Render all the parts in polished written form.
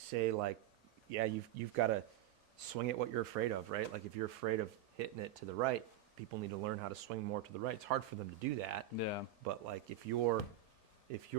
say like, yeah, you've got to swing at what you're afraid of, right? Like if you're afraid of hitting it to the right, people need to learn how to swing more to the right. It's hard for them to do that. Yeah. But like if you're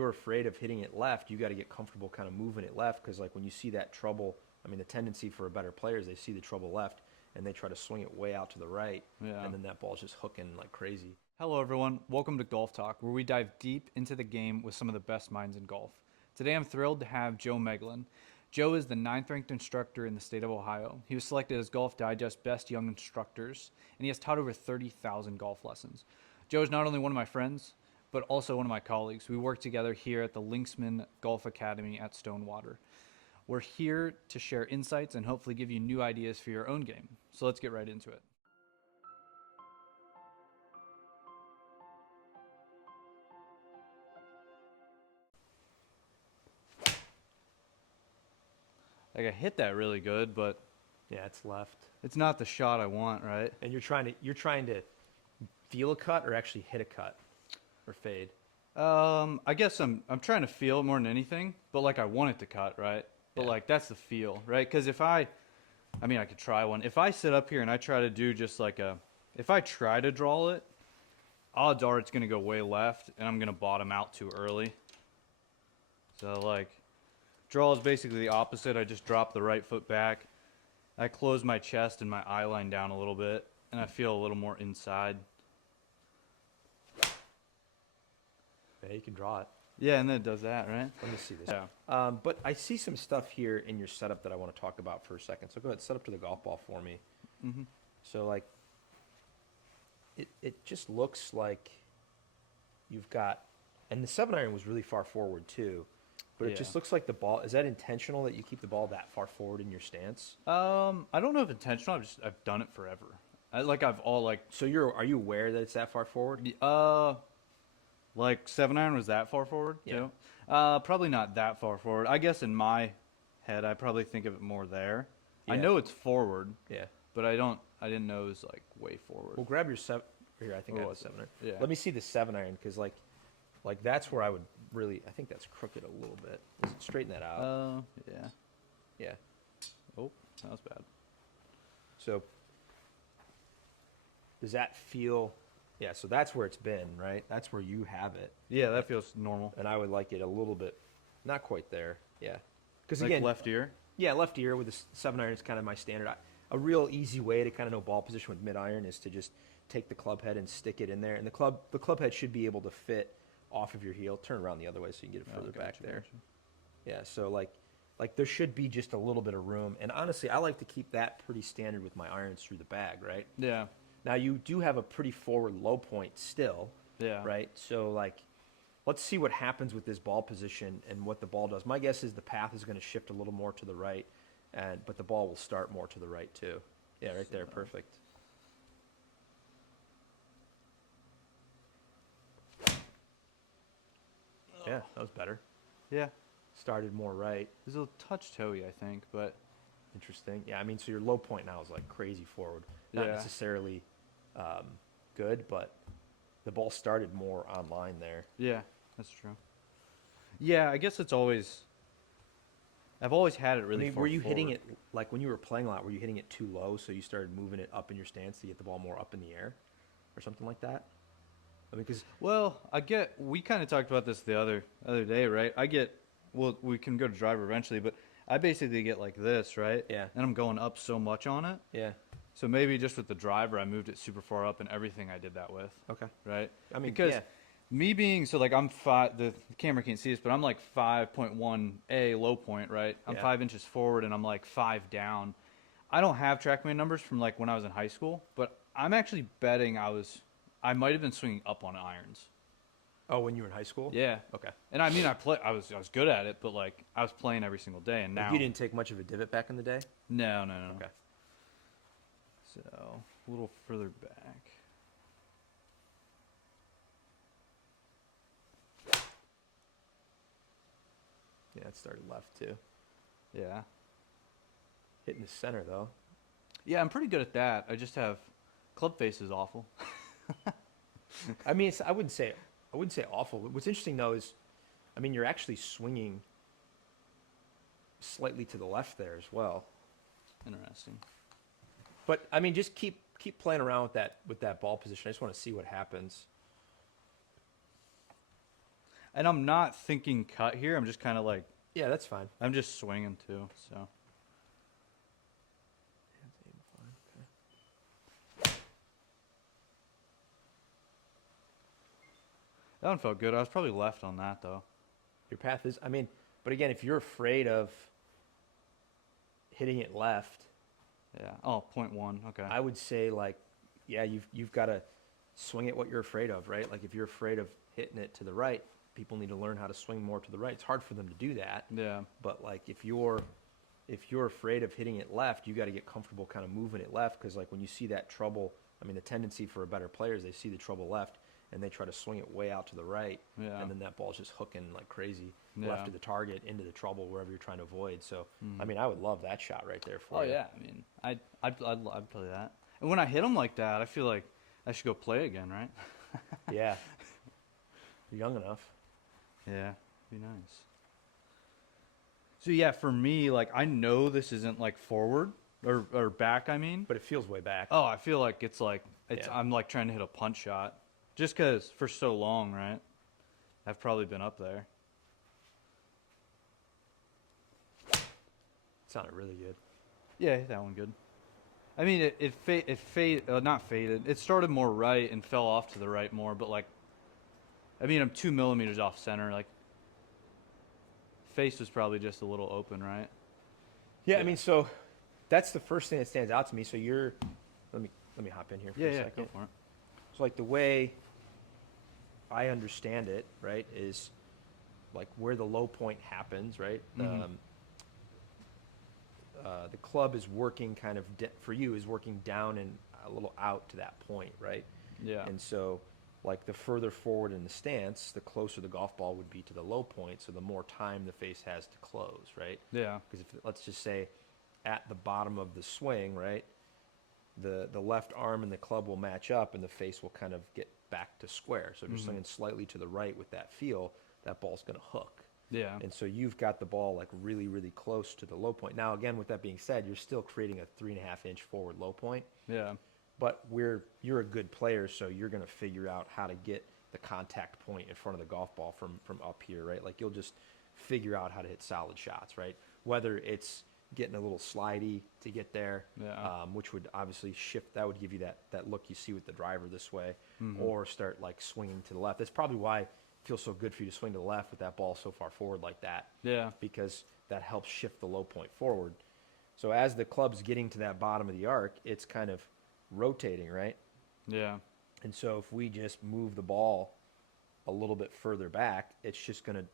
afraid of hitting it left, you got to get comfortable kind of moving it left because like when you see that trouble, I mean the tendency for a better player is they see the trouble left and they try to swing it way out to the right, Yeah. and then that ball's just hooking like crazy. Hello, everyone. Welcome to Golf Talk, where we dive deep into the game with some of the best minds in golf. Today, I'm thrilled to have Joe Meglen. Joe is the 9th-ranked instructor in the state of Ohio. He was selected as Golf Digest Best Young Instructors, and he has taught over 30,000 golf lessons. Joe is not only one of my friends, but also one of my colleagues. We work together here at the Linksman Golf Academy at Stonewater. We're here to share insights and hopefully give you new ideas for your own game. So let's get right into it. Like I hit that really good, but Yeah, it's left. it's not the shot I want, right? And you're trying to feel a cut or actually hit a cut or fade. I guess I'm trying to feel it more than anything, but like I want it to cut, right? But Yeah. like that's the feel, right? Because I mean, I could try one. If I sit up here and I try to do just like if I try to draw it, odds are it's gonna go way left, and I'm gonna bottom out too early. So like, draw is basically the opposite. I just drop the right foot back. I close my chest and my eye line down a little bit, and I feel a little more inside. Yeah, you can draw it. Yeah, and then it does that, right? Let me see this. Yeah. But I see some stuff here in your setup that I want to talk about for a second. So go ahead, set up to the golf ball for me. Mm-hmm. So like, it just looks like you've got, and the 7-iron was really far forward too, but it Yeah. just looks like the ball, is that intentional that you keep the ball that far forward in your stance? I don't know if intentional. I've done it forever. So are you aware that it's that far forward? Like 7-iron was that far forward Yeah. too. Probably not that far forward. I guess in my head, I probably think of it more there. I Yeah. know it's forward, Yeah. but I didn't know it was like way forward. Well, grab your here. I think I have the 7-iron. Yeah. Let me see the 7-iron because like that's where I would really. I think that's crooked a little bit. Let's straighten that out. Yeah. Yeah. Oh, that was bad. So does that feel? Yeah. So that's where it's been, right? That's where you have it, Yeah, that feels normal. and I would like it a little bit, not quite there. Yeah. Because Like again, left ear. yeah, left ear with the 7-iron is kind of my standard. A real easy way to kind of know ball position with mid-iron is to just take the club head and stick it in there, and the club head should be able to fit off of your heel. Turn around the other way so you can get it further back Gotcha, there. gotcha. Yeah, so like there should be just a little bit of room. And honestly, I like to keep that pretty standard with my irons through the bag, right? Yeah. Now you do have a pretty forward low point still, Yeah. right? So like let's see what happens with this ball position and what the ball does. My guess is the path is going to shift a little more to the right, but the ball will start more to the right too. Yeah, right there, perfect. Yeah, that was better. Yeah. Started more right. There's a touch toey, I think, but Interesting. Yeah, I mean, so your low point now is like crazy forward. Not Yeah. necessarily good, but the ball started more online there. yeah, that's true. Yeah, I guess I've always had it really I mean, far were you hitting forward. it, like when you were playing a lot, were you hitting it too low so you started moving it up in your stance to get the ball more up in the air or something like that? I mean, because, Well, we kind of talked about this the other day, right? Well, we can go to driver eventually, but I basically get like this, right? Yeah. And I'm going up so much on it. yeah, So maybe just with the driver, I moved it super far up and everything I did that with, okay. right? I mean, because yeah. me being, so like I'm the camera can't see this, but I'm like 5.1 low point, right? I'm Yeah. 5 inches forward and I'm like 5 down. I don't have TrackMan numbers from like when I was in high school, but I'm actually betting I might have been swinging up on irons. Oh, when you were in high school? Yeah. Okay. And I mean, I was good at it, but like I was playing every single day, and Like, now you didn't take much of a divot back in the day? No. Okay. So a little further back. Yeah, it started left too. Yeah. Hitting the center though. Yeah, I'm pretty good at that. I just have club face is awful. I mean, I wouldn't say awful. What's interesting though is, I mean, you're actually swinging slightly to the left there as well. Interesting. But I mean, just keep playing around with that ball position. I just want to see what happens. And I'm not thinking cut here. I'm just kind of like, Yeah, that's fine. I'm just swinging too. So that one felt good. I was probably left on that though. Your path is, I mean, but again, if you're afraid of hitting it left, Yeah. Oh, 0.1. Okay. I would say like, yeah, you've got to swing at what you're afraid of, right? Like if you're afraid of hitting it to the right, people need to learn how to swing more to the right. It's hard for them to do that. Yeah. But like if you're afraid of hitting it left, you got to get comfortable kind of moving it left, because like when you see that trouble, I mean, the tendency for a better player is they see the trouble left and they try to swing it way out to the right, Yeah. and then that ball's just hooking like crazy Yeah. left of the target into the trouble wherever you're trying to avoid. So I mean, I would love that shot right there for Oh you. yeah. I mean, I'd play that. And when I hit them like that, I feel like I should go play again, right? Yeah. You're young enough. Yeah. Be nice. So yeah, for me, like I know this isn't like forward or back. I mean, But it feels way back. oh, I feel like it's Yeah. I'm like trying to hit a punch shot, just because for so long, right? I've probably been up there. It sounded really good. Yeah, hit that one good. I mean, not faded. It started more right and fell off to the right more, but like, I mean, I'm 2 millimeters off center. Like, face was probably just a little open, right? Yeah, Yeah. I mean, so that's the first thing that stands out to me. So let me hop in here for a Yeah, second. go for it. So like the way I understand it, right, is like where the low point happens, right? Mhm. The club is working kind of for you is working down and a little out to that point, right? Yeah. And so, like the further forward in the stance, the closer the golf ball would be to the low point. So the more time the face has to close, right? Yeah. Because if let's just say, at the bottom of the swing, right, the left arm and the club will match up, and the face will kind of get back to square. So if you're Mhm. swinging slightly to the right with that feel, that ball's going to hook. Yeah. And so you've got the ball like really, really close to the low point. Now, again, with that being said, you're still creating a 3.5-inch forward low point. Yeah. But you're a good player, so you're going to figure out how to get the contact point in front of the golf ball from up here, right? Like you'll just figure out how to hit solid shots, right? Whether it's getting a little slidey to get there, Yeah. which would obviously shift. That would give you that look you see with the driver this way, Mhm. or start like swinging to the left. That's probably why it feels so good for you to swing to the left with that ball so far forward like that, Yeah. because that helps shift the low point forward. So as the club's getting to that bottom of the arc, it's kind of rotating, right? Yeah. And so if we just move the ball a little bit further back, it's just going to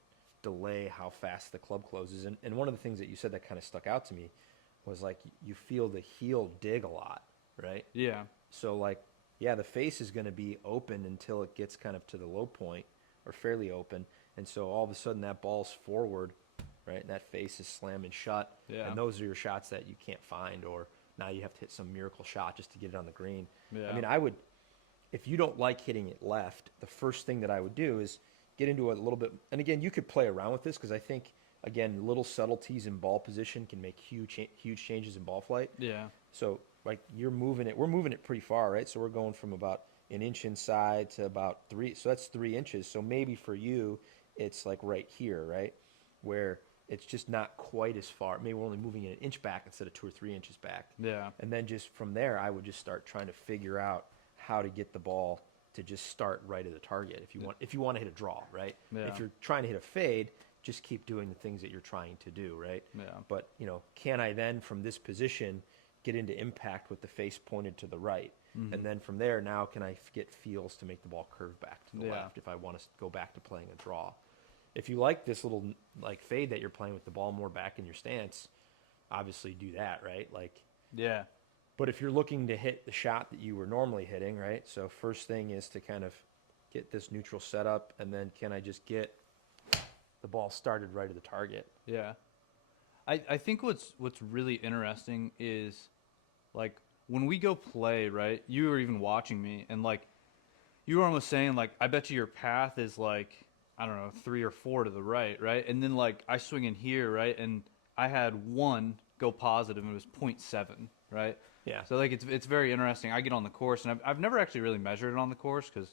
delay how fast the club closes. And one of the things that you said that kind of stuck out to me was like you feel the heel dig a lot, right? Yeah. So like, yeah, the face is going to be open until it gets kind of to the low point or fairly open. And so all of a sudden that ball's forward, right? And that face is slamming shut. Yeah. And those are your shots that you can't find, or now you have to hit some miracle shot just to get it on the green. Yeah. I mean, if you don't like hitting it left, the first thing that I would do is get into a little bit, and again, you could play around with this, because I think, again, little subtleties in ball position can make huge changes in ball flight. Yeah. So like we're moving it pretty far, right? So we're going from about an inch inside to about 3, so that's 3 inches. So maybe for you, it's like right here, right? Where it's just not quite as far. Maybe we're only moving it an inch back instead of 2 or 3 inches back. Yeah. And then just from there, I would just start trying to figure out how to get the ball to just start right at the target. If you want to hit a draw, right? Yeah. If you're trying to hit a fade, just keep doing the things that you're trying to do, right? Yeah. But, can I then from this position get into impact with the face pointed to the right? Mhm. And then from there, now can I get feels to make the ball curve back to the Yeah. left if I want to go back to playing a draw? If you like this little like fade that you're playing with the ball more back in your stance, obviously do that, right? Like, Yeah. but if you're looking to hit the shot that you were normally hitting, right? So first thing is to kind of get this neutral setup, and then can I just get the ball started right at the target? Yeah. I think what's really interesting is like when we go play, right? You were even watching me, and like you were almost saying like, I bet you your path is like, I don't know, 3 or 4 to the right, right? And then like I swing in here, right? And I had one go positive and it was .7, right? Yeah. So like it's very interesting. I get on the course and I've never actually really measured it on the course because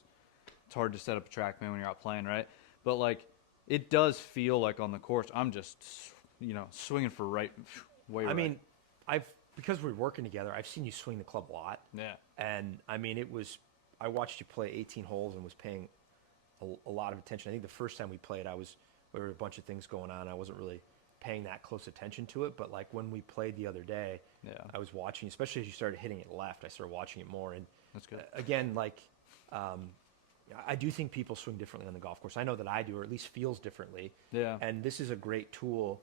it's hard to set up a TrackMan when you're out playing, right? But like it does feel like on the course I'm just swinging for way I right. mean, because we're working together, I've seen you swing the club a lot. Yeah. And I mean, I watched you play 18 holes and was paying a lot of attention. I think the first time we played, there were a bunch of things going on. I wasn't really paying that close attention to it. But like when we played the other day, Yeah. I was watching, especially as you started hitting it left, I started watching it more. And That's good. Again, like, I do think people swing differently on the golf course. I know that I do, or at least feels differently. Yeah. And this is a great tool.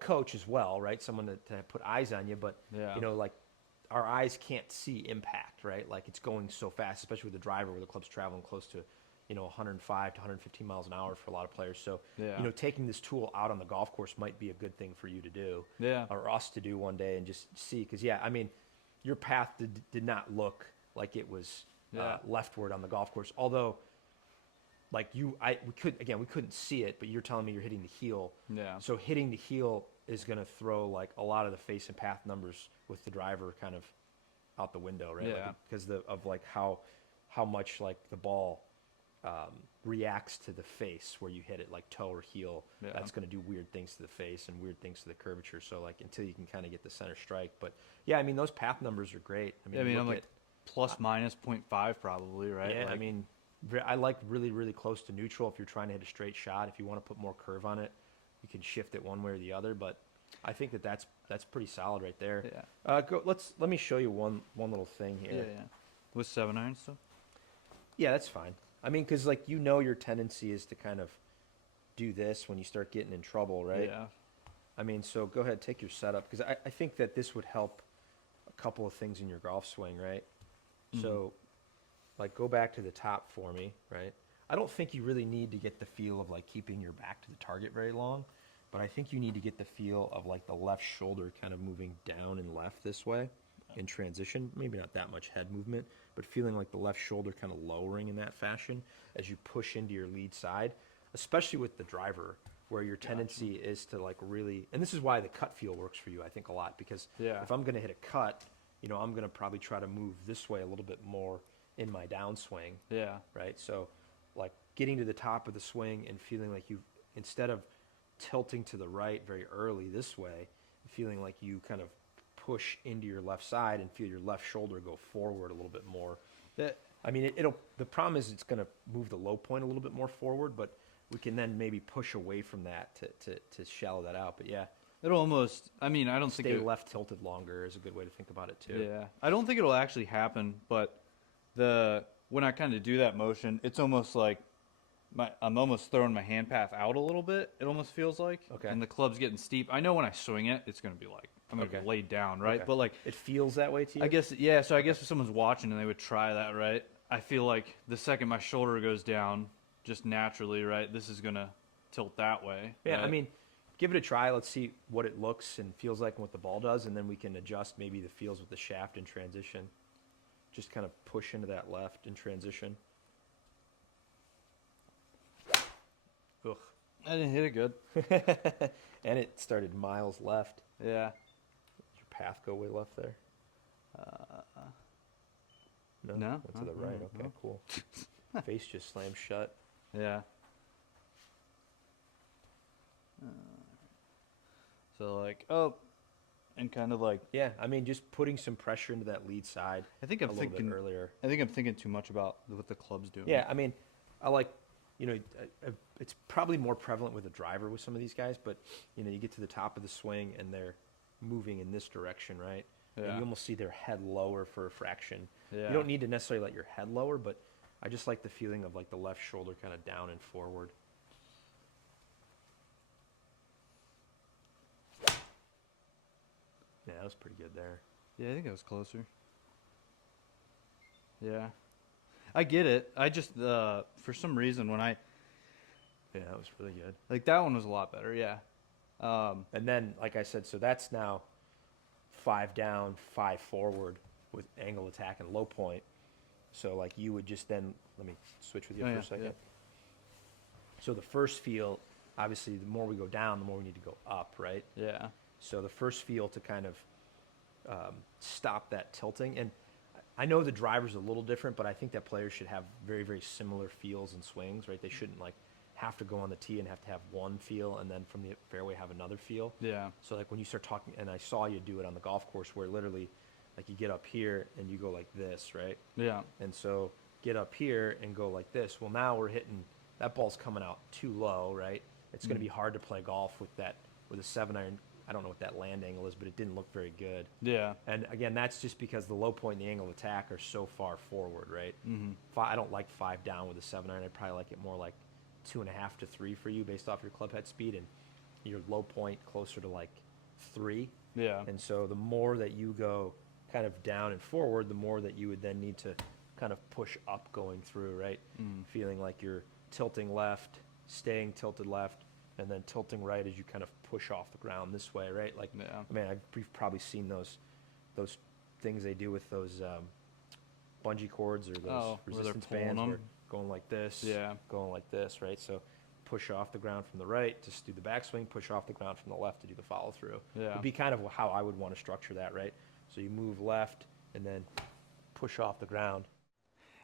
Coach as well, right? Someone to put eyes on you, but Yeah. like our eyes can't see impact, right? Like it's going so fast, especially with the driver where the club's traveling close to, 105 to 115 miles an hour for a lot of players. So, Yeah. taking this tool out on the golf course might be a good thing for you to do, Yeah. or us to do one day and just see. Because I mean, your path did not look like it was Yeah. leftward on the golf course, although. Like we couldn't see it, but you're telling me you're hitting the heel. Yeah. So hitting the heel is going to throw like a lot of the face and path numbers with the driver kind of out the window, right? Yeah. Like, because of like how much like the ball reacts to the face where you hit it, like toe or heel. Yeah. That's going to do weird things to the face and weird things to the curvature. So like until you can kind of get the center strike, but yeah, I mean those path numbers are great. I'm look like plus minus .5 probably, right? yeah, Like, I mean, I like really, really close to neutral if you're trying to hit a straight shot. If you want to put more curve on it, you can shift it one way or the other. But I think that's pretty solid right there. Yeah. Let me show you one little thing Yeah. here. Yeah. With 7-iron stuff. Yeah, that's fine. I mean, because like your tendency is to kind of do this when you start getting in trouble, right? Yeah. I mean, so go ahead, take your setup because I think that this would help a couple of things in your golf swing, right? Mhm. So. Like go back to the top for me, right? I don't think you really need to get the feel of like keeping your back to the target very long, but I think you need to get the feel of like the left shoulder kind of moving down and left this way in transition. Maybe not that much head movement, but feeling like the left shoulder kind of lowering in that fashion as you push into your lead side, especially with the driver where your tendency is to like really, and this is why the cut feel works for you, I think a lot, because if I'm going to hit a cut, I'm going to probably try to move this way a little bit more in my downswing, Yeah. right? So, like getting to the top of the swing and feeling like you, instead of tilting to the right very early this way, feeling like you kind of push into your left side and feel your left shoulder go forward a little bit more. I mean, the problem is it's going to move the low point a little bit more forward, but we can then maybe push away from that to shallow that out. But yeah, It'll almost. I mean, I don't think stay left tilted longer is a good way to think about it too. Yeah. I don't think it'll actually happen, but when I kind of do that motion, it's almost like I'm almost throwing my hand path out a little bit. It almost feels like. Okay. And the club's getting steep. I know when I swing it, it's going to be like I'm going to be laid down, right? Okay. But like It feels that way to you? I guess yeah. So I guess if someone's watching and they would try that, right? I feel like the second my shoulder goes down, just naturally, right? This is going to tilt that way. Yeah, right? I mean, give it a try. Let's see what it looks and feels like and what the ball does, and then we can adjust maybe the feels with the shaft in transition. Just kind of push into that left in transition. Ugh. I didn't hit it good. And it started miles left. Yeah. Did your path go way left there? No. Went to the right. Okay, no. cool. Face just slammed shut. Yeah. So like, and kind of like, Yeah, I mean, just putting some pressure into that lead side I think a I'm little thinking bit earlier. I think I'm thinking too much about what the club's doing. Yeah, I mean, I like, it's probably more prevalent with a driver with some of these guys, but, you get to the top of the swing and they're moving in this direction, right? And Yeah. you almost see their head lower for a fraction. Yeah. You don't need to necessarily let your head lower, but I just like the feeling of like the left shoulder kind of down and forward. Yeah, that was pretty good there. Yeah, I think I was closer. Yeah. I get it. I just for some reason when I Yeah, that was really good. like that one was a lot better. Yeah. And then, like I said, so that's now 5 down, 5 forward with angle attack and low point. So like you would just then, let me switch with you Oh, for yeah, a second. yeah. So the first feel obviously the more we go down, the more we need to go up, right? Yeah. So the first feel to kind of stop that tilting, and I know the driver's a little different, but I think that players should have very, very similar feels and swings, right? They shouldn't like have to go on the tee and have to have one feel and then from the fairway have another feel. Yeah. So like when you start talking, and I saw you do it on the golf course where literally like you get up here and you go like this, right? Yeah. And so get up here and go like this. Well, now we're hitting, that ball's coming out too low, right? It's going to be hard to play golf with that, with a 7-iron. I don't know what that land angle is, but it didn't look very good. Yeah. And again, that's just because the low point and the angle of attack are so far forward, right? Mm-hmm. I don't like 5 down with a 7-iron. I'd probably like it more like 2.5 to 3 for you based off your club head speed, and your low point closer to like 3. Yeah. And so the more that you go kind of down and forward, the more that you would then need to kind of push up going through, right? Feeling like you're tilting left, staying tilted left, and then tilting right as you kind of push off the ground this way, right? Like, Yeah. I mean, we've probably seen those things they do with those bungee cords or those where they're resistance pulling bands, them. where going like this, Yeah. going like this, right? So push off the ground from the right to do the backswing, push off the ground from the left to do the follow through. Yeah. Would be kind of how I would want to structure that, right? So you move left and then push off the ground.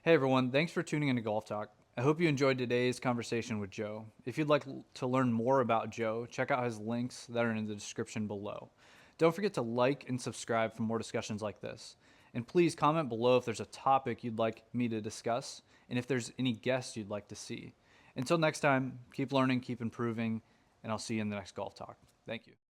Hey everyone, thanks for tuning into Golf Talk. I hope you enjoyed today's conversation with Joe. If you'd like to learn more about Joe, check out his links that are in the description below. Don't forget to like and subscribe for more discussions like this. And please comment below if there's a topic you'd like me to discuss and if there's any guests you'd like to see. Until next time, keep learning, keep improving, and I'll see you in the next Golf Talk. Thank you.